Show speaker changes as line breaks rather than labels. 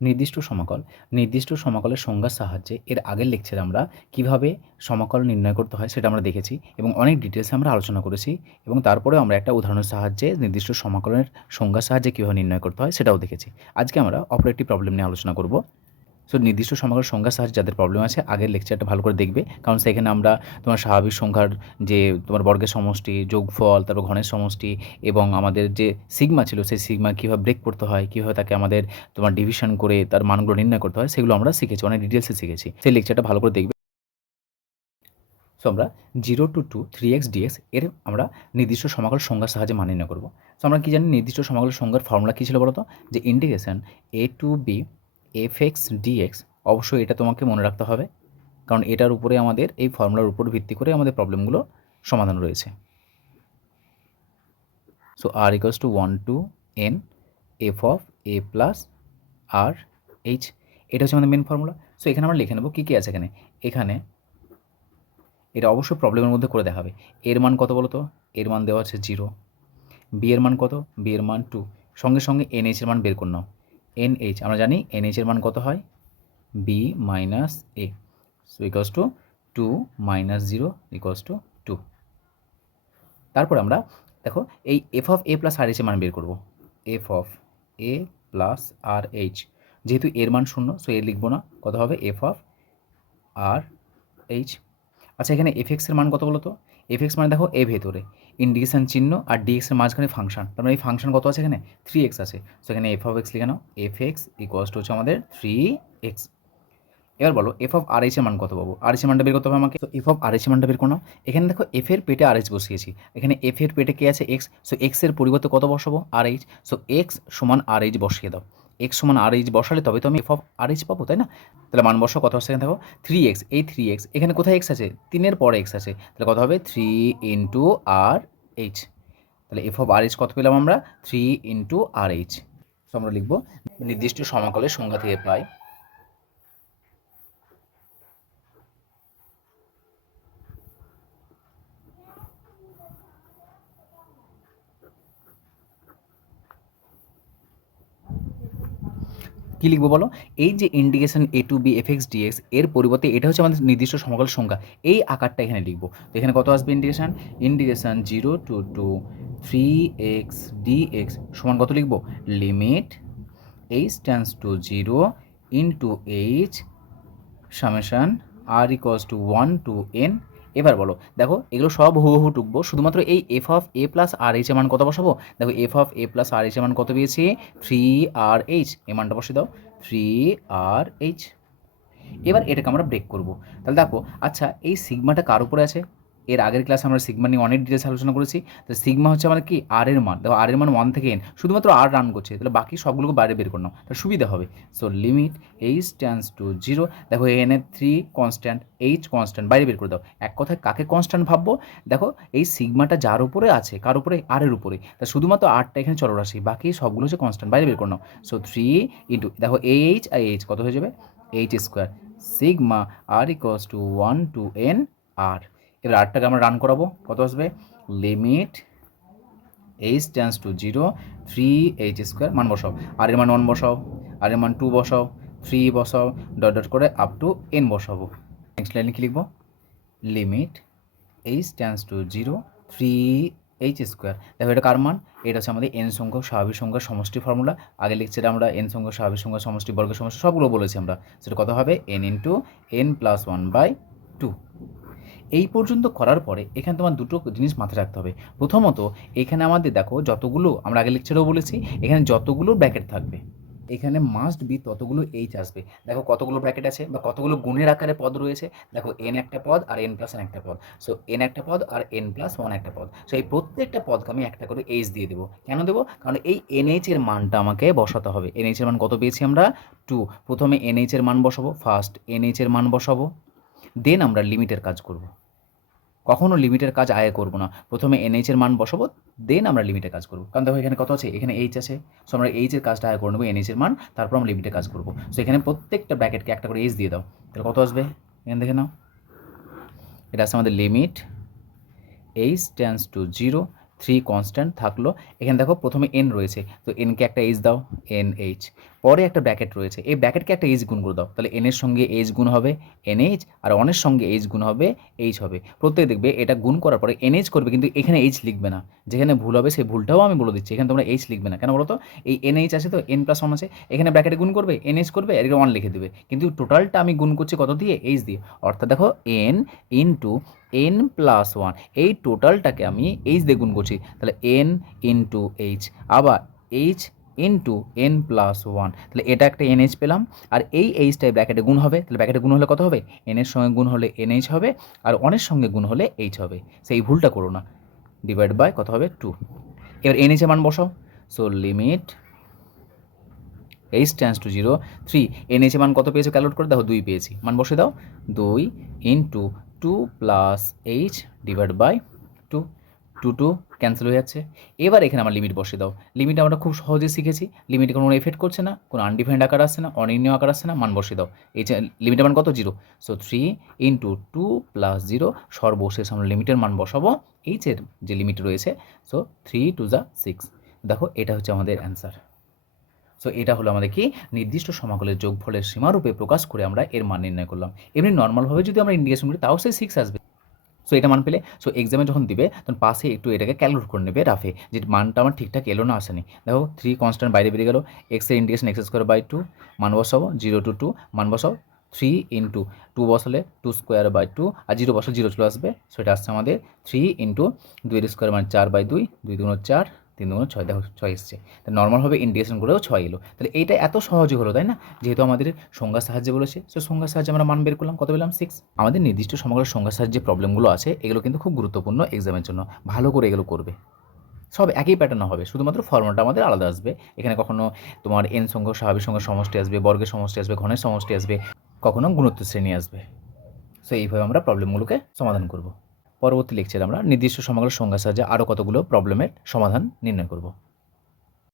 নির্দিষ্ট সমাকল, নির্দিষ্ট সমাকলের সংজ্ঞার সাহায্যে এর আগের লেকচারে আমরা কীভাবে সমাকল নির্ণয় করতে হয় সেটা আমরা দেখেছি এবং অনেক ডিটেলসে আমরা আলোচনা করেছি এবং তারপরে আমরা একটা উদাহরণের সাহায্যে নির্দিষ্ট সমাকলের সংজ্ঞার সাহায্যে কীভাবে নির্ণয় করতে হয় সেটাও দেখেছি। আজকে আমরা অপর একটি প্রবলেম নিয়ে আলোচনা করব। সো নির্দিষ্ট সংখ্যার সংখ্যার সাহায্যে যাদের প্রবলেম আছে, আগের লেকচারটা ভালো করে দেখবে। কারণ সেখানে আমরা তোমার স্বাভাবিক সংখ্যার যে তোমার বর্গের সমষ্টি, যোগফল, তারপর ঘনের সমষ্টি এবং আমাদের যে সিগমা ছিল, সেই সিগমা কীভাবে ব্রেক করতে হয়, কীভাবে তাকে আমাদের তোমার ডিভিশন করে তার মানগুলো নির্ণয় করতে হয়, সেগুলো আমরা শিখেছি, অনেক ডিটেলসে শিখেছি। সেই লেকচারটা ভালো করে দেখবে। সো আমরা zero to two three x dx এর আমরা নির্দিষ্ট সমাকল সংজ্ঞার সাহায্যে মান নির্ণয় করব। সো আমরা কী জানি, নির্দিষ্ট সমাকল সংজ্ঞার ফর্মুলা কী ছিল বলতো? যে integration a to b f x dx অবশ্যই এটা তোমাকে মনে রাখতে হবে। কারণ এটার উপরে আমাদের, এই ফর্মুলার উপর ভিত্তি করে আমাদের প্রবলেমগুলো সমাধান রয়েছে। So r equals to one to n f of a plus r h এটা হচ্ছে আমাদের মেন ফর্মুলা সো এখানে আমরা লিখে নেব কী কী আছে এখানে। এখানে এটা অবশ্যই প্রবলেমের মধ্যে করে দেখাবে। এর মান কত বলো তো এর মান দেওয়া আছে জিরো বি এর মান কত? বি এর মান টু সঙ্গে সঙ্গে এন এইচ এর মান বের করে নাও। এন এইচ আমরা জানি এন এইচের মান কত হয়? B minus a so equals to two minus zero equals to two তারপর আমরা, দেখো, এই f of a plus r এইচের মান বের করব। F of a plus r h যেহেতু এর মান শূন্য সো এর লিখব না। কত হবে? এফ অফ আর এইচ আচ্ছা এখানে এফ এক্সের মান কত বলো তো এফ এক্স মানে দেখো এ ভেতরে। ইন্ডিকেশন চিহ্ন আর ডিএক্সের মাঝখানে ফাংশন তার মানে এই ফাংশন কত আছে এখানে? থ্রি এক্স আছে। সো এখানে এফ অফ এক্স লিখে নাও। এফ এক্স ইকোয়াস টু হচ্ছে আমাদের থ্রি এক্স এবার বলো এফ অফ আর এইচের মান কত পাবো? আর এইচের মানটা বের করতে হবে আমাকে। তো এফ অফ আর এইচের মানটা বের করো এখানে দেখো এফ এর পেটে আর এইচ বসিয়েছি। এখানে এফ এর পেটে কে আছে? এক্স সো এক্সের পরিবর্তে কত বসাবো? আর এইচ সো এক্স সমান আর এইচ বসিয়ে দাও। এক্স সমান আর এইচ বসালে তবে তো আমি এফ অফ আর এইচ পাবো, তাই না? তাহলে মান বসো কত হচ্ছে এখানে দেখো থ্রি এক্স এই থ্রি এক্স এখানে কোথায় এক্স আছে? তিনের পরে এক্স আছে, তাহলে কত হবে? থ্রি ইন্টু আর এইচ তাহলে এফ অফ আর এইচ কত পেলাম আমরা? থ্রি ইন্টু আর এইচ আমরা লিখব, নির্দিষ্ট সমাকলের সংখ্যা থেকে পাই কী লিখব বলো? এই যে indication a to b f x dx এর পরিবর্তে এটা হচ্ছে আমাদের নির্দিষ্ট সমকল সংখ্যা। এই আকারটা এখানে লিখব। তো এখানে কত আসবে indication indication zero to two three x dx সমান কত লিখব? Limit h tends to zero into h summation r equals to one to n এবার বলো, দেখো এগুলো সব হুবহু টুকবো, শুধুমাত্র এই f of a plus r h এর মান কত বসাবো? দেখো f of a plus r h এমান মান কত পেয়েছি? থ্রি আর এইচ এ মানটা বসে দাও থ্রি আর এইচ এবার এটাকে আমরা ব্রেক করব। তাহলে দেখো আচ্ছা এই সিগমাটা কার উপরে আছে? এর আগের ক্লাসে আমরা সিগমা নিয়ে অনেক ডিটেলস আলোচনা করেছি। তো সিগমা হচ্ছে আমাদের কি? আর এর মান। দেখো আর এর মান ওয়ান থেকে এন শুধুমাত্র আর রান করছে। তাহলে বাকি সবগুলোকে বাইরে বের করে নাও তাহলে সুবিধা হবে। So limit h tends to zero দেখো এন এর থ্রি কনস্ট্যান্ট এইচ কনস্ট্যান্ট বাইরে বের করে দাও। এক কথায় কাকে কনস্ট্যান্ট ভাববো? দেখো এই সিগমাটা যার উপরে আছে, কার উপরে? আর এর উপরে। তা শুধুমাত্র আরটা এখানে চলরাশি। বাকি সবগুলো হচ্ছে কনস্ট্যান্ট বাইরে বের করে নাও। সো থ্রি ইন্টু দেখো এইচ আর এইচ কত হয়ে যাবে? H square sigma r equals to one to n আর এবার আটটাকে আমরা রান করাবো। কত আসবে? Limit h tends to zero three h square মান বসাও। আর এর মান ওয়ান বসাও আর এর মান টু বসাও থ্রি বসাও ডট ডট করে আপ টু এন বসাবো। নেক্সট লাইনে কী লিখব? Limit h tends to zero three h square দেখো এটা কার মান? এটা হচ্ছে আমাদের এন সংখ্যক, স্বাভাবিক সংখ্যার সমষ্টি ফর্মুলা আগে লেকচারে আমরা এন সংখ্যক, স্বাভাবিক সংখ্যা সমষ্টি বর্গ সমষ্টি, সবগুলো বলেছি আমরা। সেটা কত হবে? N into n plus one by two এই পর্যন্ত করার পরে এখানে তোমার দুটো জিনিস মাথায় রাখতে হবে। প্রথমত, এখানে আমাদের দেখো যতগুলো আমরা আগে লেকচারেও বলেছি, এখানে যতগুলো ব্র্যাকেট থাকবে, এখানে মাস্ট বি ততগুলো এইচ আসবে। দেখো কতগুলো ব্র্যাকেট আছে বা কতগুলো গুণের আকারে পদ রয়েছে, দেখো এন একটা পদ আর এন প্লাস এন একটা পদ। সো এন একটা পদ আর এন প্লাস ওয়ান একটা পদ। সো এই প্রত্যেকটা পদকে আমি একটা করে এইচ দিয়ে দেবো। কেন দেবো? কারণ এই এনএইচ এর মানটা আমাকে বসাতে হবে। এনএইচ এর মান কত পেয়েছি আমরা? টু প্রথমে এনএইচ এর মান বসাবো ফার্স্ট এনএইচ এর মান বসাবো দেন আমরা লিমিটের কাজ করব। কখনও লিমিটের কাজ আয় করব না। প্রথমে এনএইচের মান বসাবো দেন আমরা লিমিটের কাজ করব। কারণ দেখো এখানে কত আছে? এখানে এইচ আছে। সো আমরা এইচের কাজটা আয় করে নেব এনএইচের মান, তারপর আমরা লিমিটের কাজ করব। সো এখানে প্রত্যেকটা ব্র্যাকেটকে একটা করে এইচ দিয়ে দাও। তাহলে কত আসবে? এখানে দেখে নাও। এটা আছে আমাদের limit h tends to zero three constant থাকল। এখানে দেখো প্রথমে এন রয়েছে, তো এনকে একটা এইচ দাও এন এইচ পরে একটা ব্র্যাকেট রয়েছে, এই ব্র্যাকেটকে একটা এইচ গুণ করে দাও, তাহলে এনের সঙ্গে এইচ গুণ হবে এন এইচ আর অনের সঙ্গে এইচ গুণ হবে এইচ হবে। প্রত্যেক দেখবে এটা গুণ করার পরে এনএইচ করবে, কিন্তু এখানে এইচ লিখবে না। যেখানে ভুল হবে সেই ভুলটাও আমি বলে দিচ্ছি, এখানে তোমরা এইচ লিখবে না। কেন বলো তো এই এন এইচ আছে তো এন প্লাস ওয়ান আছে, এখানে ব্র্যাকেটে গুণ করবে এনএইচ করবে, আর ওয়ান লিখে দেবে। কিন্তু টোটালটা আমি গুণ করছি কত দিয়ে? এইচ দিয়ে। অর্থাৎ দেখো n into n plus one এই টোটালটাকে আমি এইচ দিয়ে গুণ করছি। তাহলে এন ইন্টু এইচ আবার h into n plus one তাহলে এটা একটা এনএইচ পেলাম, আর এই এইচটাই ব্র্যাকেটে গুণ হবে, তাহলে ব্র্যাকেটে গুণ হলে কত হবে? এনের সঙ্গে গুণ হলে এনএইচ হবে, আর ওয়ানের সঙ্গে গুণ হলে এইচ হবে। সেই ভুলটা করো না। ডিভাইড বাই কত হবে? টু এবার এনএইচ মান বসাও। So limit h tends to zero three NH মান কত পেয়েছ? ক্যালকুলেট করে দেখো, দুই পেয়েছি। মান বসে দাও। দুই into two plus h divide by two two two cancel হয়ে যাচ্ছে। এবার এখানে আমার লিমিট বসে দাও। লিমিট আমরা খুব সহজে শিখেছি। লিমিটে কোনো এফেক্ট করছে না, কোনো আনডিফাইন্ড আকার আসছে না, অনির্ণয় আকার আসছে না, মান বসে দাও। এই যে লিমিটের মান কত? Zero so three into two plus zero সর্বশেষ আমরা লিমিটের মান বসাবো। এইচের যে লিমিট রয়েছে সো থ্রি টু যা সিক্স দেখো, এটা হচ্ছে আমাদের অ্যান্সার সো এটা হলো আমাদের কি? নির্দিষ্ট সমাকলের যোগফলের সীমারূপে প্রকাশ করে আমরা এর মান নির্ণয় করলাম। এমনি নর্মালভাবে যদি আমরা ইন্ডিকেশন করি, তাও সেই সিক্স আসবে। সো এটা মান পেলে? সো এক্সামে যখন দিবে, তখন পাশে একটু এটাকে ক্যালকুলেট করে নেবে রাফে যে মানটা আমার ঠিকঠাক এলো না আসেনি। দেখো থ্রি কনস্ট্যান্ট বাইরে বেরিয়ে গেলো এক্সের indication x square by two মান বসাবো জিরো টু টু মান বসাও থ্রি ইন্টু টু বসালে টু স্কোয়ার বাই টু আর জিরো বসালে জিরো চলে আসবে। সো এটা আসছে আমাদের থ্রি ইন্টু দুই স্কোয়ার মানে চার বাই দুই দুই দুগুণ চার তিন দুগুণ ছয় দেখো, ছয় এসছে। তা নর্মালভাবে ইন্ডিকেশন করেও ছয় এলো। তাহলে এইটা এত সহজে হলো, তাই না? যেহেতু আমাদের সংজ্ঞার সাহায্যে বলেছে সো সংজ্ঞার সাহায্যে আমরা মান বের করলাম, কত পেলাম? সিক্স আমাদের নির্দিষ্ট সমগ্র সংজ্ঞার সাহায্যে প্রবলেমগুলো আছে, এগুলো কিন্তু খুব গুরুত্বপূর্ণ এক্সামের জন্য। ভালো করে এগুলো করবে। সব একই প্যাটার্ন হবে, শুধুমাত্র ফর্মুলাটা আমাদের আলাদা আসবে। এখানে কখনো তোমার এন সংখ্যক, স্বাভাবিক সংখ্যার সমষ্টি আসবে, বর্গের সমষ্টি আসবে, ঘনের সমষ্টি আসবে, কখনো গুণত্ব শ্রেণি আসবে। সো এইভাবে আমরা প্রবলেমগুলোকে সমাধান করব। পরবর্তী লেকচারে আমরা নির্দিষ্ট সমগ্র সংজ্ঞা সাহায্যে আরও কতগুলো প্রবলেমের সমাধান নির্ণয় করব।